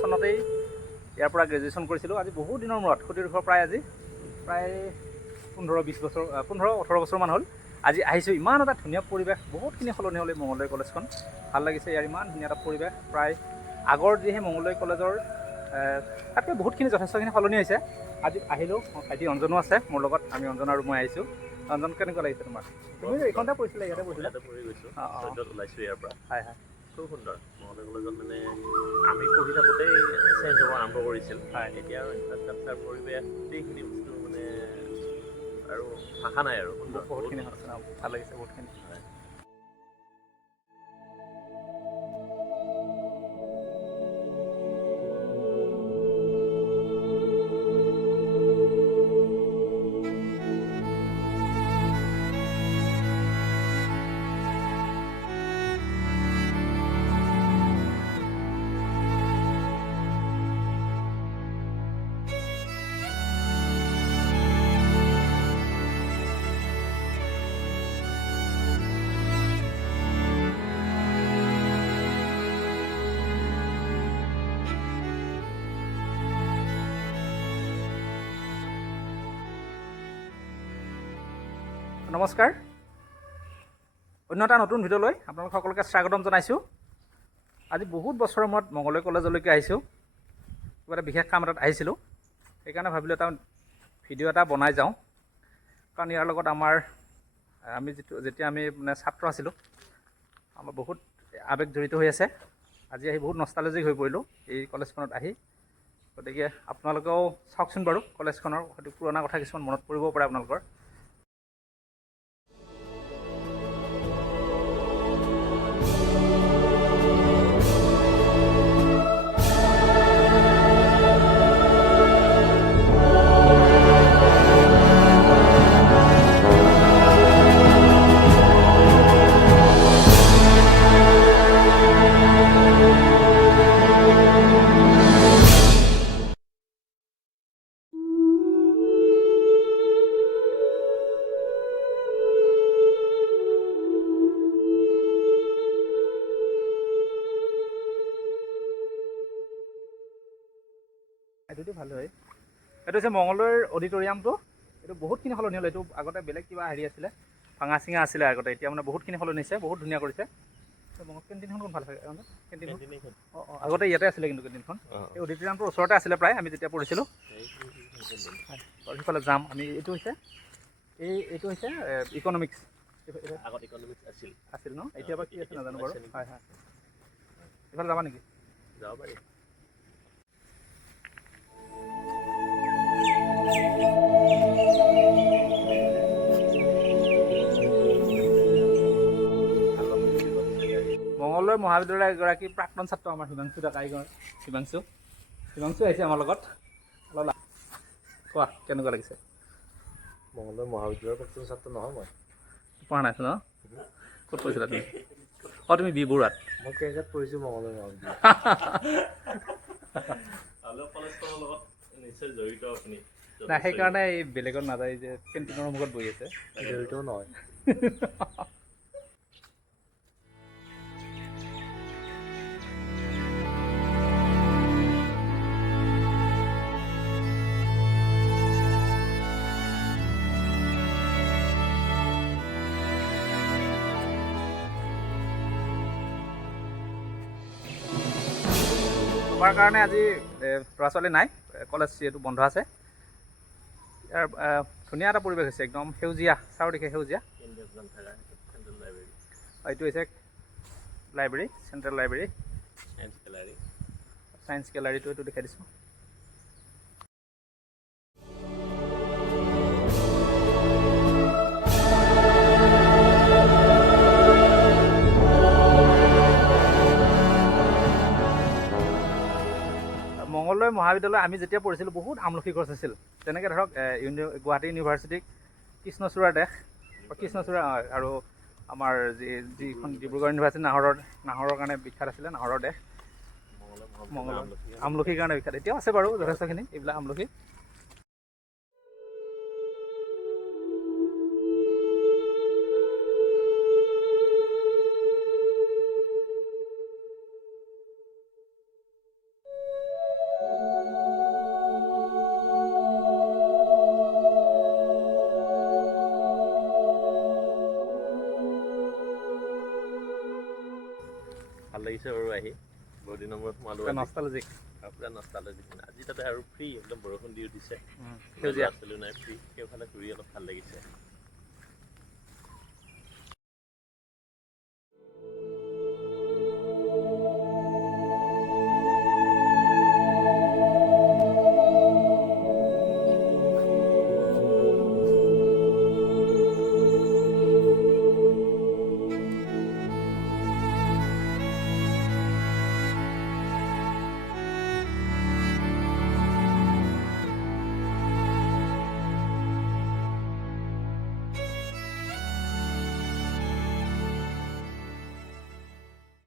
চনতেই ইয়াৰ পৰা গ্ৰেজুৱেশ্যন কৰিছিলোঁ। আজি বহুত দিনৰ মূৰত সুদীৰ্ঘ প্ৰায় 15-18 বছৰমান হ'ল আজি আহিছোঁ। ইমান এটা ধুনীয়া পৰিৱেশ, বহুতখিনি সলনি হ'ল এই মংগলদৈ কলেজখন। ভাল লাগিছে ইয়াৰ ইমান ধুনীয়া এটা পৰিৱেশ। প্ৰায় আগৰ যিহে মংগলদৈ কলেজৰ তাতকৈ বহুতখিনি যথেষ্টখিনি সলনি হৈছে। আজি আহিলোঁ, ভাইটি অঞ্জনো আছে মোৰ লগত, আমি অঞ্জন আৰু মই আহিছোঁ। অঞ্জন, কেনেকুৱা লাগিছে তোমাৰ? তুমি এইখনতে পঢ়িছিলা, ইয়াতে পঢ়িছিলা? পঢ়ি গৈছোঁ, ওলাইছোঁ ইয়াৰ পৰা। হয় হয়, খুব সুন্দৰ। মংগলদৈ কলেজত মানে আমি পঢ়ি থাকোঁতেই চেঞ্জ হ'ব আৰম্ভ কৰিছিল। হয়, এতিয়া আৰু ইনফ্ৰাষ্ট্ৰাকচাৰ, পৰিৱেশ, গোটেইখিনি বস্তু মানে আৰু ভাষা নাই আৰু সুন্দৰ, বহুতখিনি ভাল লাগিছে বহুতখিনি। নমস্কাৰ, অন্য এটা নতুন ভিডিঅ'লৈ আপোনালোক সকলোকে স্বাগতম জনাইছোঁ। আজি বহুত বছৰৰ মূৰত মংগলদৈ কলেজলৈকে আহিছোঁ। কিবা এটা বিশেষ কাম এটাত আহিছিলোঁ, সেইকাৰণে ভাবিলোঁ এটা ভিডিঅ' এটা বনাই যাওঁ। কাৰণ ইয়াৰ লগত যেতিয়া আমি মানে ছাত্ৰ আছিলোঁ, আমাৰ বহুত আৱেগ জড়িত হৈ আছে। আজি আহি বহুত নষ্টালজিক হৈ পৰিলোঁ এই কলেজখনত আহি। গতিকে আপোনালোকেও চাওকচোন বাৰু, কলেজখনৰ হয়তো পুৰণা কথা কিছুমান মনত পৰিব পাৰে আপোনালোকৰ। এইটোতো ভাল হয়। এইটো হৈছে মংগলদৈৰ অডিটৰিয়ামটো। এইটো বহুতখিনি সলনি হ'ল। এইটো আগতে বেলেগ কিবা হেৰি আছিলে, ভাঙা চিঙা আছিলে আগতে, এতিয়া মানে বহুতখিনি সলনি হৈছে, বহুত ধুনীয়া কৰিছে। কেণ্টিনখন কোন ভাল থাকে? কেণ্টিনখন আগতে ইয়াতে আছিলে কিন্তু কেণ্টিনখন। এই অডিটৰিয়ামটোৰ ওচৰতে আছিলে প্ৰায়, আমি যেতিয়া পঢ়িছিলোঁ। সেইফালে যাম আমি। এইটো হৈছে ইকনমিক্স। আগত ইকনমিক্স আছিল ন? এতিয়া বা কি আছে নাজানো বাৰু। হয় হয়, এইফালে যাবা নেকি? যাব পাৰি। মংগলদৈ মহাবিদ্যালয়ৰ এগৰাকী প্ৰাক্তন ছাত্ৰ আমাৰ হিমাংশু ডেকাইগড়। হিমাংশু আহিছে আমাৰ লগত। কোৱা, কেনেকুৱা লাগিছে? মংগলদৈ মহাবিদ্যালয়ৰ প্ৰাক্তন ছাত্ৰ নহয় মই। পঢ়া নাইছো ন? ক'ত পঢ়িছিলা তুমি? তুমি বি বৰুৱাত। মই কেইটাত পঢ়িছোঁ মংগলদৈ মহাবিদ্যালয়। কলেজখনৰ লগত নিশ্চয় জড়িত আপুনি। নাই, সেইকাৰণে এই বেলেগত নাযায় যে কেণ্টিনৰ মুখত বহি আছে। জড়িতও নহয়। তোমাৰ কাৰণে আজি ল'ৰা ছোৱালী নাই, কলেজ যিহেতু বন্ধ আছে। ইয়াৰ ধুনীয়া এটা পৰিৱেশ হৈছে, একদম সেউজীয়া, চাৰিওদিশে সেউজীয়া। এইটো হৈছে লাইব্ৰেৰী, চেণ্ট্ৰেল লাইব্ৰেৰী, ছায়েন্স গেলাৰীটো এইটো দেখাই দিছোঁ। মংগলদৈ মহাবিদ্যালয় আমি যেতিয়া পঢ়িছিলোঁ বহুত আমলখি গছ আছিল। যেনেকৈ ধৰক গুৱাহাটী ইউনিভাৰ্চিটিক কৃষ্ণচূড়াৰ দেশ, কৃষ্ণচূড়া আৰু আমাৰ যিখন ডিব্ৰুগড় ইউনিভাৰ্চিটি নাহৰৰ কাৰণে বিখ্যাত আছিলে, নাহৰৰ দেশ। মংগলদৈ আমলখিৰ কাৰণে বিখ্যাত। এতিয়াও আছে বাৰু যথেষ্টখিনি এইবিলাক আমলখি। লাগিছে বাৰু আহি বহুত দিনৰ মূৰত সোমালোঁ নষ্টালজিক পুৰা নষ্টালজিক মানে আজি তাতে আৰু ফ্ৰী একদম বৰষুণ দি উঠিছে সেউজীয়া ল'ৰা ছোৱালীও নাই ফ্ৰী সেইফালে ঘূৰি অলপ ভাল লাগিছে